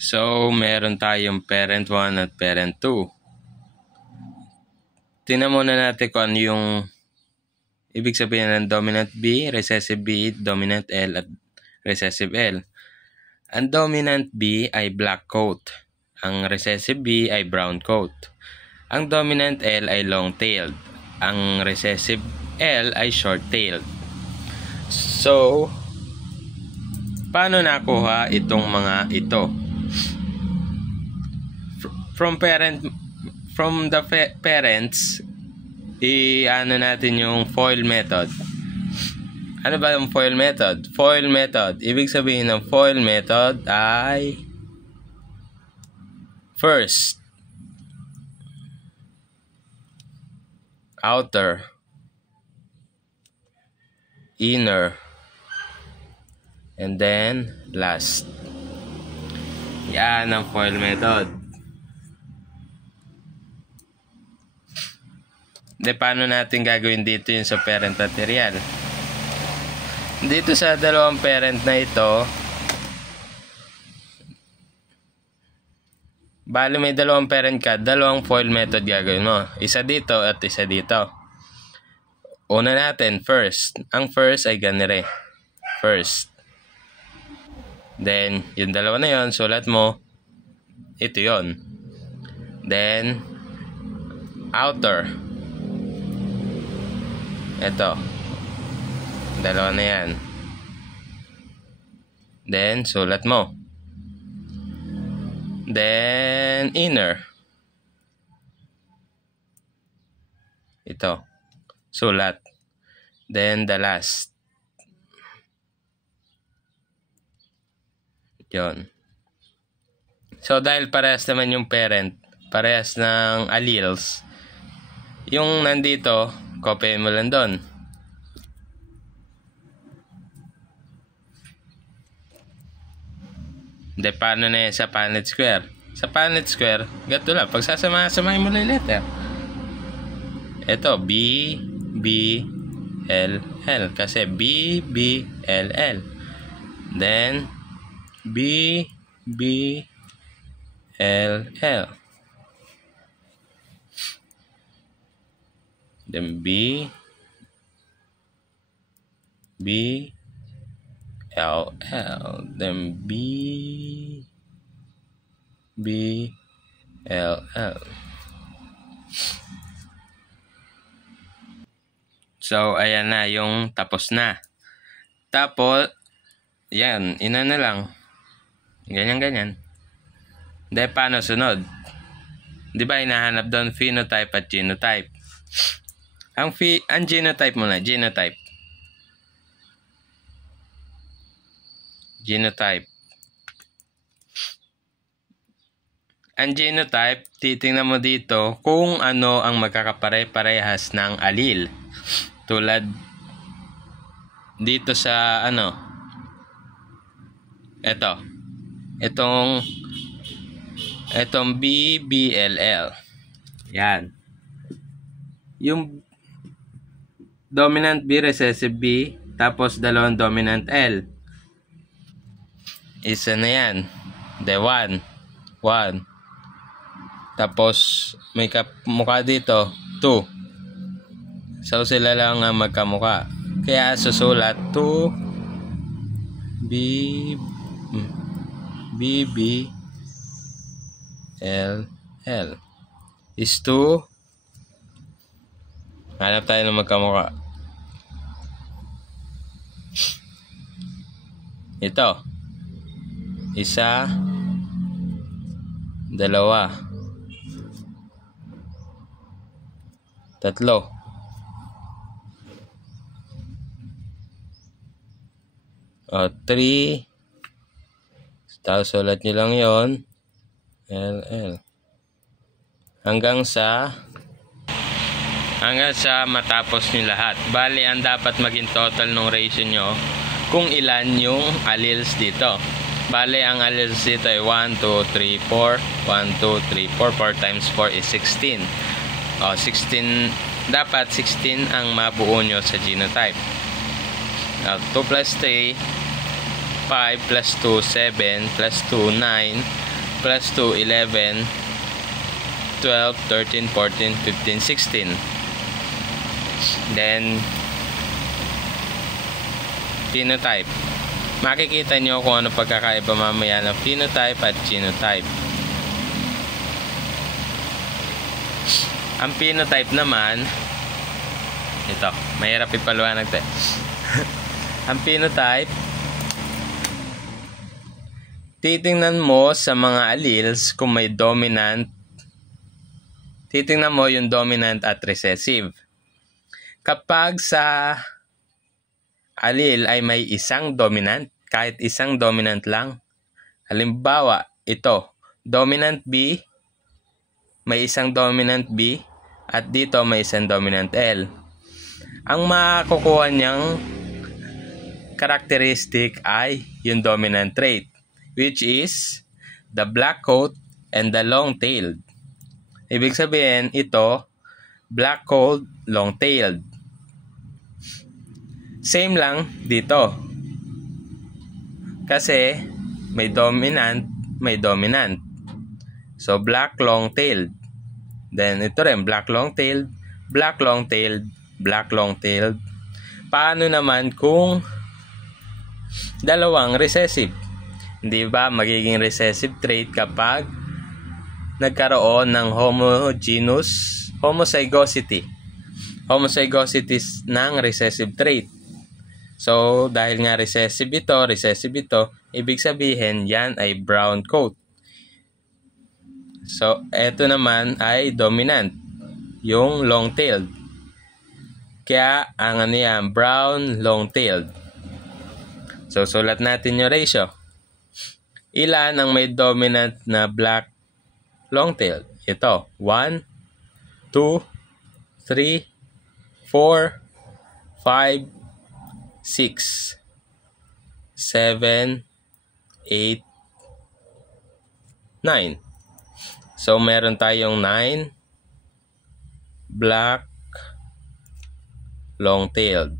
So, meron tayong parent 1 at parent 2. Tingnan muna natin kung ano yung ibig sabihin ng dominant B, recessive B, dominant L, at recessive L. Ang dominant B ay black coat. Ang recessive B ay brown coat. Ang dominant L ay long-tailed. Ang recessive L ay short-tailed. So, paano nakuha itong mga ito? From the parents, i-ano natin yung FOIL method. Ano ba yung FOIL method? FOIL method, ibig sabihin ng FOIL method ay first, outer, inner, and then last. Yan ang FOIL method. De, paano natin gagawin dito yung sa parent material? Dito sa dalawang parent na ito, bali may dalawang parent ka, dalawang FOIL method gagawin mo. Isa dito at isa dito. Una natin, first. Ang first ay ganire. First. Then, yung dalawa na yon, sulat mo. Ito yon. Then, outer. Ito. Dalawa na yan. Then, sulat mo. Then, inner. Ito. Sulat. Then, the last. Yun. So, dahil parehas naman yung parent, parehas ng alleles, yung nandito, copy mo lang doon. De, paano na yan sa Punnett square? Sa Punnett square, gato lang. Pag sasama-samahin mo lang yung letter. Ito, B, B, L, L. Kasi B, B, L, L. Then, B, B, L, L. Then B, B, L, L. Then B, B, L, L. So, ayan na yung tapos na. Tapos, yan, ina na lang. Ganyan-ganyan. Dahil paano sunod? Di ba hinahanap doon phenotype at genotype? Ang genotype muna, genotype. Genotype. Ang genotype, titingnan mo dito kung ano ang magkakapare-parehas ng allele. Tulad dito sa ano, itong BBLL. Yan. Yung dominant B, recessive B, tapos dalawang dominant L. Isa na yan. De 1. Tapos may kamukha dito, 2. So sila lang ang magkamukha. Kaya susulat 2 B L is 2. Hanap tayo ng magkamukha. Ito. Isa. Dalawa. Tatlo. O, 3. Tapos sulat nyo lang yon. LL. Hanggang sa matapos nyo lahat. Bali, ang dapat maging total ng ratio nyo kung ilan yung alleles dito. Bali, ang alleles dito ay 1, 2, 3, 4. 1, 2, 3, 4. 4 times 4 is 16. O, 16. Dapat 16 ang mabuo nyo sa genotype. Now, 2 plus 3, 5 plus 2, 7 plus 2, 9. plus 2, 11, 12, 13, 14, 15, 16. Then, phenotype. Makikita nyo kung ano pagkakaiba mamaya ng phenotype at genotype. Ang phenotype naman, ito, mahirap ipaliwanag tayo. Ang phenotype, titingnan mo sa mga alleles kung may dominant. Titingnan mo yung dominant at recessive. Kapag sa allele ay may isang dominant, kahit isang dominant lang, halimbawa, ito, dominant B, may isang dominant B, at dito may isang dominant L. Ang makukuha niyang characteristic ay yung dominant trait, which is the black coat and the long-tailed. Ibig sabihin, ito, black coat, long-tailed. Same lang dito. Kasi may dominant, may dominant. So, black long-tailed. Then, ito rin, black long-tailed, black long-tailed, black long-tailed. Paano naman kung dalawang recessive? Hindi ba magiging recessive trait kapag nagkaroon ng homozygosity ng recessive trait? So, dahil nga recessive ito, ibig sabihin yan ay brown coat. So, eto naman ay dominant, yung long-tailed. Kaya, ang ano yan, brown, long-tailed. So, sulat natin yung ratio. Ilan ang may dominant na black long-tailed? Ito, 1, 2, 3, 4, 5, 6, 7, 8, 9. So, meron tayong 9 black long-tailed.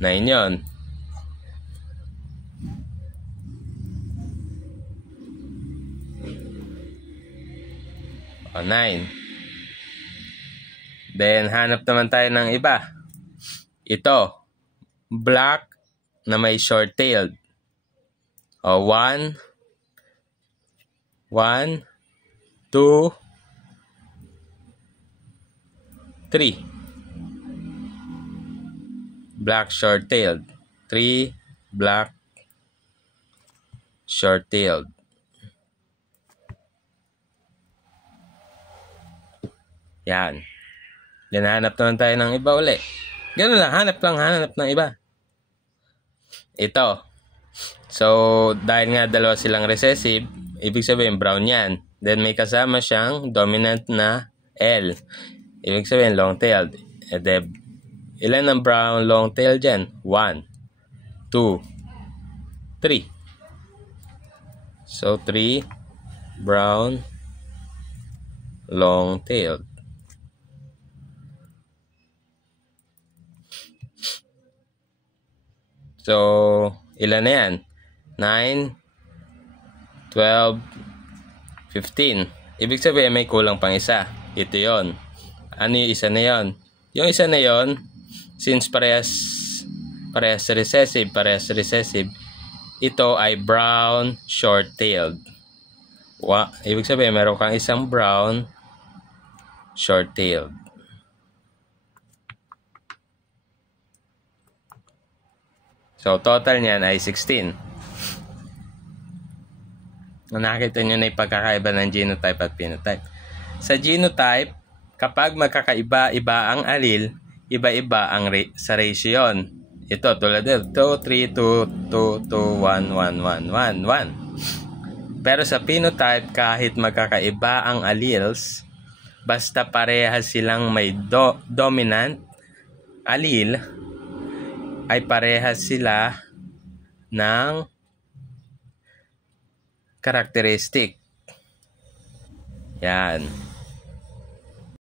Nine yun. O, 9. Then, hanap naman tayo ng iba. Ito, black na may short-tailed. O, 1, 2, 3. Black short-tailed. 3 black short-tailed. Yan. Then, hanap naman tayo ng iba uli. Ganun lang, hanap ng iba. Ito. So, dahil nga dalawa silang recessive, ibig sabihin brown yan. Then, may kasama siyang dominant na L. Ibig sabihin long-tailed. E de, ilan ang brown long-tailed dyan? 1, 2, 3. So, 3 brown long-tailed. So, ilan na yan? 9, 12, 15. Ibig sabihin may kulang pang isa. Ito yon. Ano yung isa na yon? Yung isa na yon, since parehas recessive, ito ay brown short-tailed. Ibig sabihin meron kang isang brown short-tailed. So, total niyan ay 16. Nakita nyo na yung pagkakaiba ng genotype at phenotype. Sa genotype, kapag magkakaiba-iba ang allele, iba-iba ang sa ratio yun. Ito, tulad dito, 2, 3, 2, 2, 2, 1, 1, 1, 1, 1. Pero sa phenotype, kahit magkakaiba ang alleles, basta parehas silang may dominant allele, ay parehas sila ng characteristic. Yan.